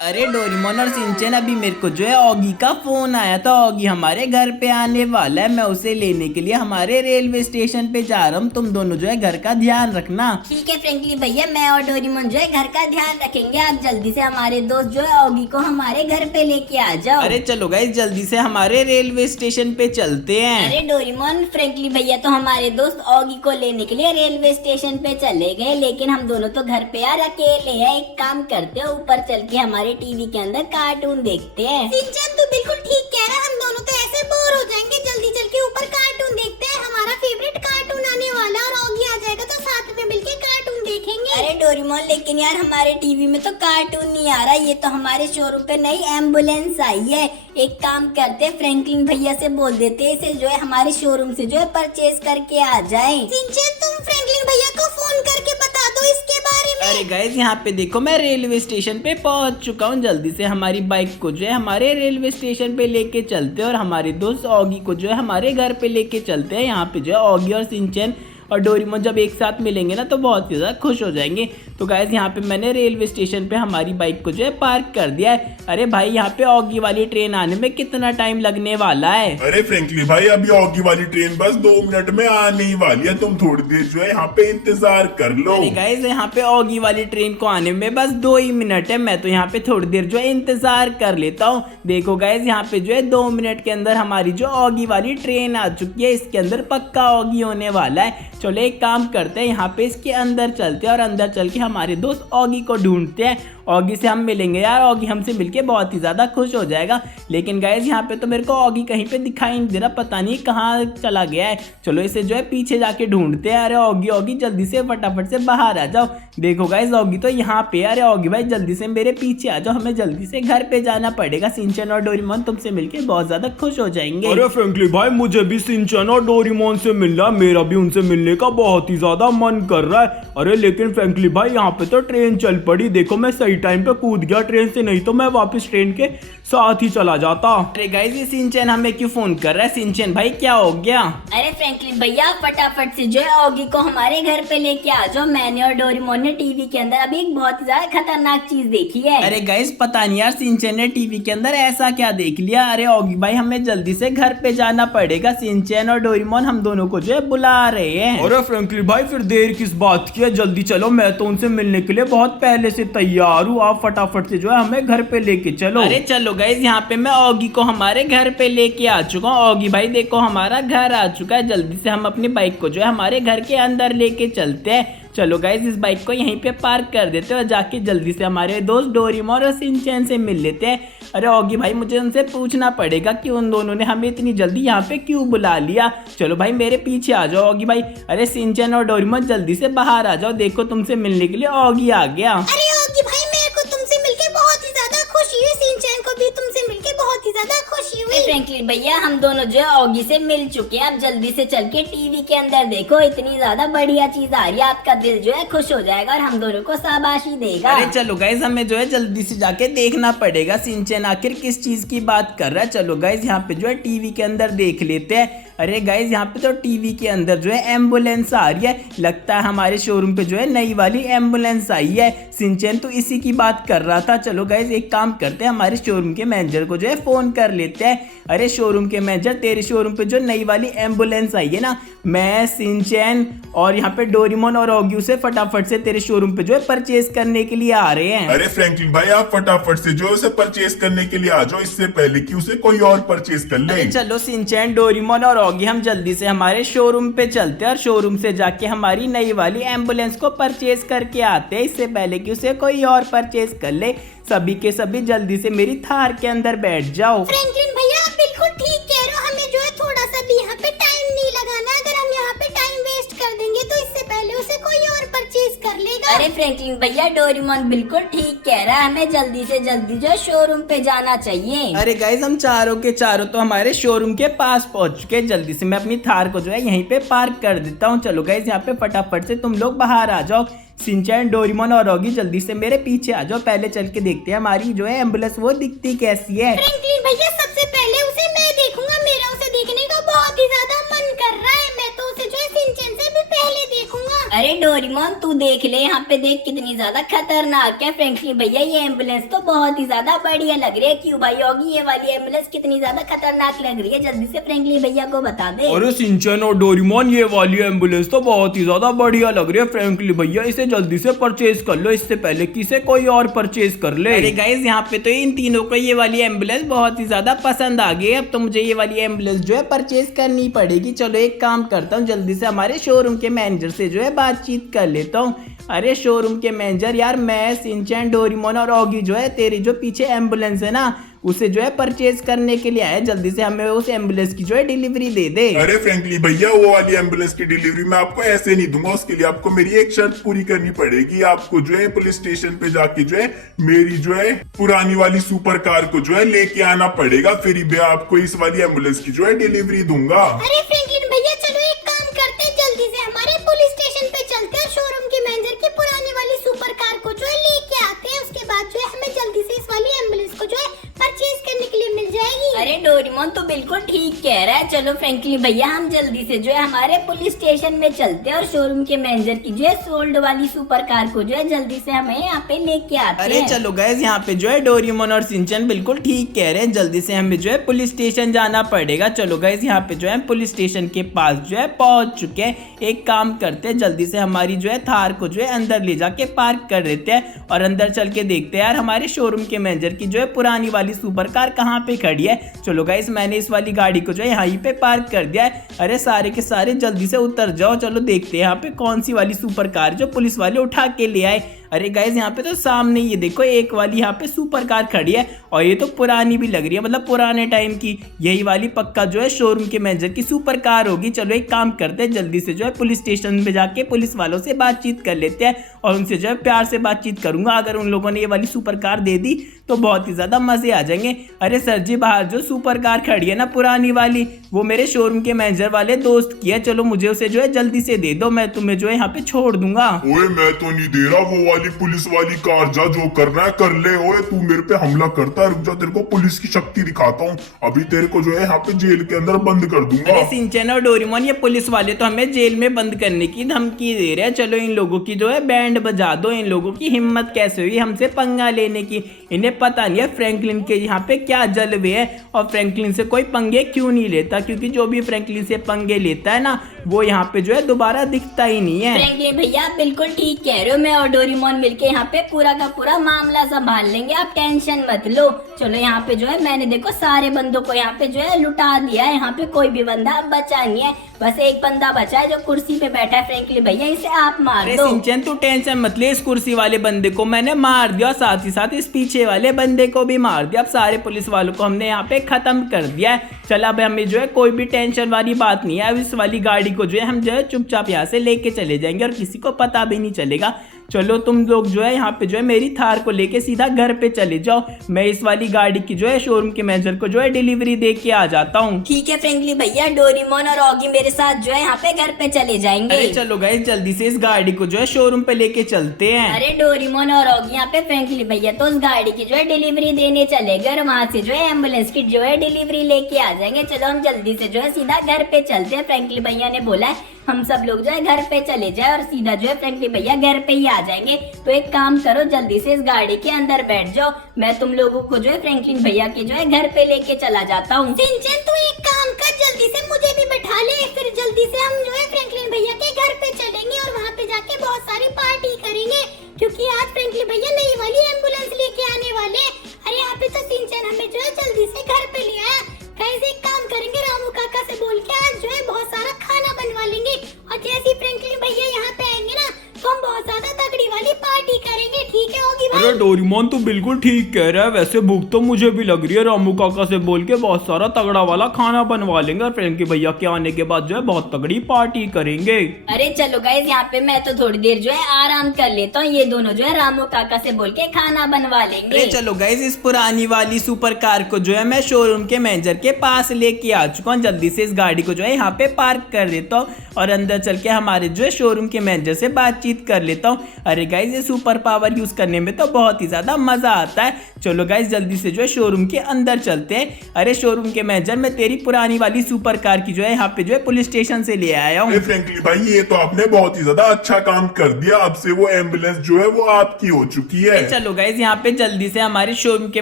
अरे डोरेमोन और सिंचन, अभी मेरे को जो है ऑगी का फोन आया था। ऑगी हमारे घर पे आने वाला है। मैं उसे लेने के लिए हमारे रेलवे स्टेशन पे जा रहा हूँ। तुम दोनों जो है घर का ध्यान रखना। ठीक है फ्रैंकली भैया, मैं और डोरेमोन जो है घर का ध्यान रखेंगे। आप जल्दी से हमारे दोस्त जो है ऑगी को हमारे घर पे लेके आ जाओ। अरे चलो गाइस, जल्दी से हमारे रेलवे स्टेशन पे चलते हैं। अरे डोरेमोन, फ्रैंकली भैया तो हमारे दोस्त ऑगी को लेने के लिए रेलवे स्टेशन पे चले गए, लेकिन हम दोनों तो घर पे यार अकेले हैं। एक काम करते हैं, ऊपर चल के हमारे टीवी के अंदर कार्टून देखते हैं। सिंचन तू बिल्कुल ठीक कह रहा है, हम दोनों तो ऐसे बोर हो जाएंगे। जल्दी चल के ऊपर कार्टून देखते हैं। हमारा फेवरेट कार्टून आने वाला और ऑगी आ जाएगा तो साथ में मिलके कार्टून देखेंगे। अरे डोरेमोन, लेकिन यार हमारे टीवी में तो कार्टून नहीं आ रहा। ये तो हमारे शोरूम पे नई एम्बुलेंस आई है। एक काम करते हैं, फ्रैंकलिन भैया से बोल देते हैं इसे जो है हमारे शोरूम से जो है परचेज करके आ जाए। सिंचन तुम फ्रैंकलिन भैया को फोन करके बता दो इसके बारे में। अरे गाइस, यहाँ पे देखो, मैं रेलवे स्टेशन पे पहुंच चुका हूँ। जल्दी से हमारी बाइक को जो है हमारे रेलवे स्टेशन पे लेके चलते हैं और हमारे दोस्त ऑगी को जो है हमारे घर पे लेके चलते हैं। यहाँ पे जो है ऑगी और सिंचन और डोरेमोन जब एक साथ मिलेंगे ना तो बहुत ही ज़्यादा खुश हो जाएंगे। तो गाइस, यहाँ पे मैंने रेलवे स्टेशन पे हमारी बाइक को जो है पार्क कर दिया है। अरे भाई, यहाँ पे ऑगी वाली ट्रेन आने में कितना टाइम लगने वाला है? अरे फ्रैंकली भाई, अभी ऑगी वाली ट्रेन बस 2 मिनट में आने ही वाली है। तुम थोड़ी देर जो है यहाँ पे इंतजार कर लो। अरे गाइस, यहाँ पे ऑगी वाली ट्रेन को आने में बस 2 ही मिनट है। मैं तो यहाँ पे थोड़ी देर जो है इंतजार कर लेता हूँ। देखो गाइस, यहाँ पे जो है 2 मिनट के अंदर हमारी जो ऑगी वाली ट्रेन आ चुकी है। इसके अंदर पक्का ऑगी होने वाला है। चलो एक काम करते हैं, यहाँ पे इसके अंदर चलते हैं और अंदर चल के हमारे दोस्त ऑगी को ढूंढते हैं। ऑगी से हम मिलेंगे यार। ऑगी हमसे मिलके बहुत ही ज़्यादा खुश हो जाएगा। लेकिन गाइस, यहाँ पे तो मेरे को ऑगी कहीं पे दिखाई नहीं दे रहा, पता नहीं कहाँ चला गया है। चलो इसे जो है पीछे जाके ढूंढते हैं। अरे ऑगी, ऑगी जल्दी से फटाफट से बाहर आ जाओ। देखो गाइस, ऑगी तो यहाँ पे। अरे ऑगी भाई, जल्दी से मेरे पीछे आ जाओ, हमें जल्दी से घर पे जाना पड़ेगा। सिंचन और डोरेमोन तुमसे मिलके बहुत ज़्यादा खुश हो जाएंगे। अरे फ्रैंकली भाई, मुझे भी सिंचन और डोरेमोन से मिलना, मेरा भी उनसे मिलने का बहुत ही ज्यादा मन कर रहा है। अरे लेकिन फ्रैंकली भाई, यहाँ पे तो ट्रेन चल पड़ी। देखो मैं सही टाइम पे कूद गया ट्रेन से, नहीं तो मैं वापस ट्रेन के साथ ही चला जाता। अरे गाइस, ये सिंचन हमें क्यों फोन कर रहा है? सिंचन भाई क्या हो गया? अरे फ्रैंकलिन भैया, फटाफट से जो है ऑगी को हमारे घर पे लेके आ जाओ। मैंने और डोरेमोन ने टीवी के अंदर अभी एक बहुत ही ज्यादा खतरनाक चीज देखी है। अरे गाइस, पता नहीं यार सिंचन ने टीवी के अंदर ऐसा क्या देख लिया। अरे ऑगी भाई, हमें जल्दी से घर पे जाना पड़ेगा। सिंचन और डोरेमोन हम दोनों को जो है बुला रहे हैं। अरे फ्रैंकली भाई, फिर देर किस बात की है? जल्दी चलो, मैं तो उनसे मिलने के लिए बहुत पहले से तैयार हूँ। आप फटाफट से जो है हमें घर पे लेके चलो। अरे चलो गाइस, यहाँ पे मैं ऑगी को हमारे घर पे लेके आ चुका हूँ। ऑगी भाई देखो, हमारा घर आ चुका है। जल्दी से हम अपनी बाइक को जो है हमारे घर के अंदर लेके चलते हैं। चलो गाइस, इस बाइक को यहीं पे पार्क कर देते हैं और जाके जल्दी से हमारे दोस्त डोरेमोन और सिंचन से मिल लेते हैं। अरे ऑगी भाई, मुझे उनसे पूछना पड़ेगा कि उन दोनों ने हमें इतनी जल्दी यहाँ पे क्यों बुला लिया। चलो भाई, मेरे पीछे आ जाओ ऑगी भाई। अरे सिंचन और डोरेमोन जल्दी से बाहर आ जाओ। देखो, तुमसे मिलने के लिए ऑगी आ गया। अरे ऑगी भाई, मेरे को तुमसे मिलके बहुत ही ज्यादा खुशी हुई। सिंचन को भी तुमसे मिलके बहुत ही ज्यादा खुशी हुई। फ्रैंकलिन भैया, हम दोनों जो है ऑगी से मिल चुके हैं। अब जल्दी से चल के टीवी के अंदर देखो, इतनी ज्यादा बढ़िया चीज आ रही है। आपका दिल जो है खुश हो जाएगा और हम दोनों को शाबाशी देगा। अरे चलो गाइस, हमें जो है जल्दी से जाके देखना पड़ेगा सिंचन आखिर किस चीज की बात कर रहा है। चलो गाइस, यहाँ पे जो है टीवी के अंदर देख लेते हैं। अरे गाइस, यहाँ पे तो टीवी के अंदर जो है एम्बुलेंस आ रही है। लगता है हमारे शोरूम पे जो है नई वाली एम्बुलेंस आई है। सिंचन तो इसी की बात कर रहा था। चलो गाइस, एक काम करते हैं, हमारे शोरूम के मैनेजर को जो है फोन कर लेते हैं। अरे शोरूम के मैनेजर, तेरे शोरूम पे जो नई वाली एम्बुलेंस आई है ना, मैं, सिंचन और यहाँ पे डोरेमोन और ऑगी से फटाफट से तेरे शोरूम पे जो है परचेज करने के लिए आ रहे हैं। अरे फ्रैंकलिन भाई, आप फटाफट से जो है उसे परचेज करने के लिए आ जाओ, इससे पहले कि उसे कोई और परचेज कर ले। अरे चलो सिंचन, डोरेमोन और ऑगी, हम जल्दी से हमारे शोरूम पे चलते हैं और शोरूम से जाके हमारी नई वाली एम्बुलेंस को परचेज करके आते हैं, इससे पहले कि उसे कोई और परचेज कर ले। सभी के सभी जल्दी से मेरी थार के अंदर बैठ जाओ। फ्रैंकलिन भैया, आप बिल्कुल ठीक कह रहे हो। हमें जो है थोड़ा सा भी यहाँ पे टाइम नहीं लगाना। अगर हम यहाँ पे टाइम वेस्ट कर देंगे तो इससे पहले उसे कोई और परचेज कर लेगा। अरे फ्रैंकलिन भैया, डोरेमोन बिल्कुल ठीक कह रहा है। हमें जल्दी से जल्दी जो है शोरूम पे जाना चाहिए। अरे गाइस, हम चारों के चारों तो हमारे शोरूम के पास पहुंच चुके हैं। जल्दी से मैं अपनी थार को जो है यहीं पे पार्क कर देता हूँ। चलो गाइस, यहाँ पे फटाफट से तुम लोग बाहर आ जाओ। सिंचन, डोरेमोन और ऑगी जल्दी से मेरे पीछे आ जाओ। पहले चल के देखते हैं हमारी जो है एम्बुलेंस वो दिखती कैसी है। फ्रैंकलिन भैया, सबसे पहले उसे मैं देखूंगा। मेरा उसे देखने का बहुत ही ज्यादा मन कर रहा है। मैं तो उसे जो है सिंचन से भी पहले देखूंगा। अरे डोरेमोन तू देख ले, यहाँ पे देख कितनी ज्यादा खतरनाक है फ्रैंकलिन भैया। ये एम्बुलेंस तो बहुत ही ज्यादा बढ़िया लग रही है। क्यों भाई होगी ये वाली एम्बुलेंस कितनी ज्यादा खतरनाक लग रही है, जल्दी से फ्रैंकलिन भैया को बता दे। अरे सिंचन और डोरेमोन, ये वाली एम्बुलेंस तो बहुत ही ज्यादा बढ़िया लग रही है फ्रैंकलिन भैया। इसे जल्दी से परचेज कर लो, इससे पहले किसे कोई और परचेज कर ले। अरे गाइस यहाँ पे तो इन तीनों को ये वाली एम्बुलेंस बहुत ही ज्यादा पसंद आ गई है। अब तो मुझे ये वाली एम्बुलेंस जो है परचेज करनी पड़ेगी। चलो एक काम करता हूँ, जल्दी से हमारे शोरूम के मैनेजर से जो है बातचीत कर लेता हूँ। अरे शोरूम के मैनेजर यार, मैं सिंचन डोरेमोन और ऑगी जो है तेरी जो पीछे एम्बुलेंस है ना उसे जो है परचेज करने के लिए आया। जल्दी से हमें उस एम्बुलेंस की जो है डिलीवरी दे दे। अरे फ्रैंकलिन भैया, वो वाली एम्बुलेंस की डिलीवरी मैं आपको ऐसे नहीं दूंगा। उसके लिए आपको मेरी एक शर्त पूरी करनी पड़ेगी। आपको जो है पुलिस स्टेशन पे जाके जो है मेरी जो है पुरानी वाली सुपर कार को जो है लेके आना पड़ेगा, फिर ही मैं आपको इस वाली एम्बुलेंस की जो है डिलीवरी दूंगा। अरे फ्रैंकलिन भैया चलो एक काम करते हैं, जल्दी से हमारे पुलिस स्टेशन पे चलते हैं, शोरूम के मैनेजर की पुरानी वाली सुपर कार को जो है लेके आते हैं। उसके बाद जो है हमें जल्दी से इस वाली एम्बुलेंस को जो है परचेज करने के लिए मिल जाएगी। अरे डोरेमोन तो बिल्कुल ठीक कह रहा है। चलो फ्रैंकलिन भैया हम जल्दी से जो है हमारे पुलिस स्टेशन में चलते हैं और शोरूम के मैनेजर की जो है सोल्ड वाली सुपर कार को जो है जल्दी से हमें यहाँ पे लेके आते हैं। अरे चलो गाइस, यहाँ पे जो है डोरेमोन और सिंचन बिल्कुल ठीक कह रहे हैं। जल्दी से हमें जो है पुलिस स्टेशन जाना पड़ेगा। चलो गाइस, यहाँ पे जो है पुलिस स्टेशन के पास जो है पहुंच चुके हैं। एक काम करते हैं, जल्दी से हमारी जो है थार को जो है अंदर ले जाके पार्क कर देते हैं और अंदर चल के देखते हैं यार हमारे शोरूम के मैनेजर की जो है पुरानी वाली सुपर कार कहाँ पे खड़ी है। चलो गाइस, मैंने इस वाली गाड़ी को जो है यहीं पे पार्क कर दिया है। अरे सारे के सारे जल्दी से उतर जाओ। चलो देखते हैं यहाँ पे कौन सी वाली सुपर कार जो पुलिस वाले उठा के ले आए। अरे गाइस, यहाँ पे तो सामने ये देखो एक वाली यहाँ पे सुपर कार खड़ी है और ये तो पुरानी भी लग रही है, मतलब पुराने टाइम की। यही वाली पक्का जो है शोरूम के मैनेजर की सुपर कार होगी। चलो एक काम करते हैं, जल्दी से जो है पुलिस स्टेशन पे जाके पुलिस वालों से बातचीत कर लेते हैं और उनसे जो है प्यार से बातचीत करूंगा। अगर उन लोगों ने ये वाली सुपर कार दे दी तो बहुत ही ज्यादा मजे आ जाएंगे। अरे सर जी, बाहर जो सुपर कार खड़ी है ना पुरानी वाली, वो मेरे शोरूम के मैनेजर वाले दोस्त की है। चलो मुझे उसे जो है जल्दी से दे दो, मैं तुम्हें जो है यहाँ पे छोड़ दूंगा। ओए मैं तो नहीं दे रहा, वो वाली पुलिस वाली कार जा, जो करना है कर ले। ओए तू मेरे पे हमला करता है, रुक जा, तेरे को पुलिस की शक्ति दिखाता हूँ। अभी तेरे को जो है यहाँ पे जेल के अंदर बंद कर दूंगा। अरे सिंचन और डोरेमोन, ये पुलिस वाले तो हमें जेल में बंद करने की धमकी दे रहे हैं। चलो इन लोगों की जो है बैंड बजा दो। इन लोगों की हिम्मत कैसे हुई हमसे पंगा लेने की। इन्हें पता नहीं है फ्रैंकलिन के यहाँ पे क्या जलवे है और फ्रैंकलिन से कोई पंगे क्यों नहीं लेता, क्योंकि जो भी फ्रैंकलिन से पंगे लेता है ना वो यहाँ पे जो है दोबारा दिखता ही नहीं है। फ्रैंकलिन भैया आप बिल्कुल ठीक कह रहे हो। मैं और डोरेमोन मिलके यहाँ पे पूरा का पूरा मामला संभाल लेंगे, आप टेंशन मत लो। चलो यहाँ पे जो है मैंने देखो सारे बंदों को यहाँ पे जो है लुटा दिया है। यहाँ पे कोई भी बंदा बचा नहीं है, बस एक बंदा बचा है जो कुर्सी पे बैठा है। फ्रैंकलिन भैया इसे आप मार दो। सिंचन तू टेंशन मत ले, इस कुर्सी वाले बंदे को मैंने मार दिया, साथ ही साथ इस पीछे वाले बंदे को भी मार दिया। अब सारे पुलिस वालों को हमने यहाँ पे खत्म कर दिया है। चला अब हमें जो है कोई भी टेंशन वाली बात नहीं है। अब इस वाली गाड़ी को जो है हम जो है चुपचाप यहाँ से लेके चले जाएंगे और किसी को पता भी नहीं चलेगा। चलो तुम लोग जो है यहाँ पे जो है मेरी थार को लेके सीधा घर पे चले जाओ। मैं इस वाली गाड़ी की जो है शोरूम के मैनेजर को जो है डिलीवरी दे के आ जाता हूँ। ठीक है फ्रैंकलिन भैया, डोरेमोन और ऑगी मेरे साथ जो है यहाँ पे घर पे चले जाएंगे। अरे चलो गाइस, जल्दी से इस गाड़ी को जो है शोरूम पे लेके चलते हैं। अरे डोरेमोन और ऑगी यहाँ पे फ्रैंकलिन भैया तो उस गाड़ी की जो है डिलीवरी देने चले गए और वहाँ से जो है एम्बुलेंस की जो है डिलीवरी लेके आ जाएंगे। चलो हम जल्दी से जो है सीधा घर पे चलते हैं। फ्रैंकलिन भैया ने बोला है हम सब लोग जो है घर पे चले जाए और सीधा जो है फ्रैंकलिन भैया घर पे ही आ जाएंगे। तो एक काम करो, जल्दी से इस गाड़ी के अंदर बैठ जाओ, मैं तुम लोगों को जो है फ्रैंकलिन भैया के जो है घर पे लेके चला जाता हूँ। सिंचन तू एक काम कर, जल्दी से मुझे भी बैठा ले, फिर जल्दी से हम जो है फ्रैंकलिन भैया के घर पे चलेंगे और वहाँ पे जाके बहुत सारी पार्टी करेंगे, क्योंकि आज फ्रैंकलिन भैया नई वाली एम्बुलेंस लेके आने वाले। अरे यहाँ पे तो सिंचन हमें जो है जल्दी से घर पे ले आया। कैसे एक काम करेंगे, रामू काका से बोल के आज जो है बहुत सारा खाना बनवा लेंगे और जैसे फ्रैंकलिन भैया यहाँ पे आएंगे ना तो हम बहुत ज्यादा तगड़ी वाली पार्टी करेंगे। ठीक है होगी भाई? अरे डोरेमोन तो बिल्कुल ठीक कह रहा है, वैसे भूख तो मुझे भी लग रही है। रामू काका से बोल के बहुत सारा तगड़ा वाला खाना बनवा लेंगे और फ्रैंकलिन भैया के आने के बाद जो है बहुत तगड़ी पार्टी करेंगे। अरे चलो गाइस, यहाँ पे मैं तो थोड़ी देर जो है आराम कर लेता हूँ, ये दोनों जो है रामू काका से बोल के खाना बनवा लेंगे। अरे चलो गाइस, इस पुरानी वाली सुपर कार को जो है मैं शोरूम के मैनेजर के पास लेके आ चुका हूँ। जल्दी से इस गाड़ी को जो है यहाँ पे पार्क कर देता हूँ और अंदर चल के हमारे जो है शोरूम के मैनेजर से बातचीत कर लेता हूँ। अरे गाइस, ये सुपर पावर यूज करने में तो बहुत बहुत ही ज्यादा मजा आता है। चलो गाइस जल्दी से जो है शोरूम के अंदर चलते हैं। अरे शोरूम के मैनेजर, मैं तेरी पुरानी वाली सुपर कार की जो है यहाँ पे जो है पुलिस स्टेशन से ले आया हूँ। फ्रैंकलिन भाई ये तो आपने बहुत ही ज्यादा अच्छा काम कर दिया, अब से वो एम्बुलेंस जो है वो आपकी हो चुकी है। चलो गाइस यहाँ पे जल्दी से हमारे शोरूम के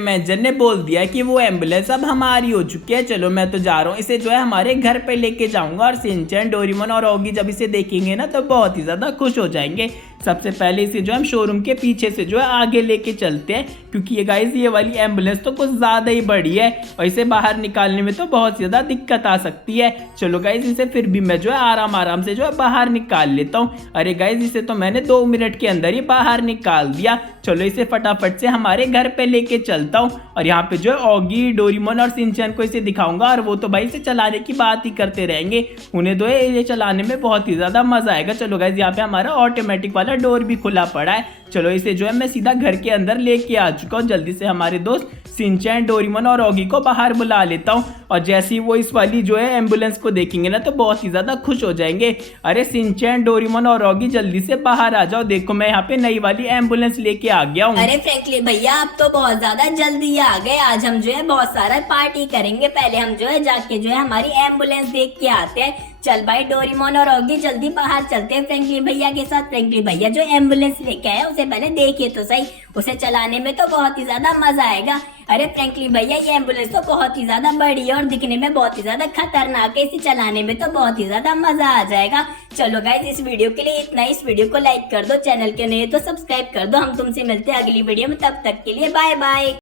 मैनेजर ने बोल दिया कि वो एम्बुलेंस अब हमारी हो चुकी है। चलो मैं तो जा रहा हूँ, इसे जो है हमारे घर पे लेके जाऊंगा और शिनचैन, डोरेमोन और ऑगी जब इसे देखेंगे ना तो बहुत ही ज्यादा खुश हो जाएंगे। सबसे पहले इसे जो है हम शोरूम के पीछे से जो है आगे लेके चलते हैं, क्योंकि ये गाइस ये वाली एम्बुलेंस तो कुछ ज्यादा ही बड़ी है और इसे बाहर निकालने में तो बहुत ज्यादा दिक्कत आ सकती है। चलो गाइस इसे फिर भी मैं जो है आराम से जो है बाहर निकाल लेता हूँ। अरे गाइस इसे तो मैंने 2 मिनट के अंदर ही बाहर निकाल दिया। चलो इसे फटाफट से हमारे घर पे लेके चलता हूँ और यहाँ पे जो है ऑगी, डोरेमोन और शिनचैन को इसे दिखाऊंगा और वो तो भाई इसे चलाने की बात ही करते रहेंगे। उन्हें तो ये चलाने में बहुत ही ज्यादा मजा आएगा। चलो गाइस यहाँ पे हमारा ऑटोमेटिक वाला डोर भी खुला पड़ा है। चलो इसे जो है मैं सीधा घर के अंदर लेके आ चुका हूँ। जल्दी से हमारे दोस्त शिनचैन, डोरेमोन और ऑगी को बाहर बुला लेता हूँ और जैसे ही वो इस वाली जो है एम्बुलेंस को देखेंगे ना तो बहुत ही ज्यादा खुश हो जाएंगे। अरे शिनचैन, डोरेमोन और ऑगी जल्दी से बाहर आ जाओ, देखो मैं यहाँ पे नई वाली एम्बुलेंस लेके आ गया हूँ। अरे फ्रैंकलिन भैया आप तो बहुत ज्यादा जल्दी आ गए। आज हम जो है बहुत सारा पार्टी करेंगे। पहले हम जो है जाके जो है हमारी एम्बुलेंस देख के आते हैं। चल भाई डोरेमोन और ऑगी जल्दी बाहर चलते हैं फ्रैंकलिन भैया के साथ। फ्रैंकलिन भैया जो एम्बुलेंस लेके आए उसे पहले देखिए तो सही, उसे चलाने में तो बहुत ही ज्यादा मजा आएगा। अरे फ्रैंकलिन भैया ये एम्बुलेंस तो बहुत ही ज्यादा बड़ी है और दिखने में बहुत ही ज्यादा खतरनाक है, इसे चलाने में तो बहुत ही ज्यादा मजा आ जाएगा। चलो गाइस इस वीडियो के लिए इतना ही। इस वीडियो को लाइक कर दो, चैनल के नए तो सब्सक्राइब कर दो। हम तुमसे मिलते हैं अगली वीडियो में, तब तक के लिए बाय बाय।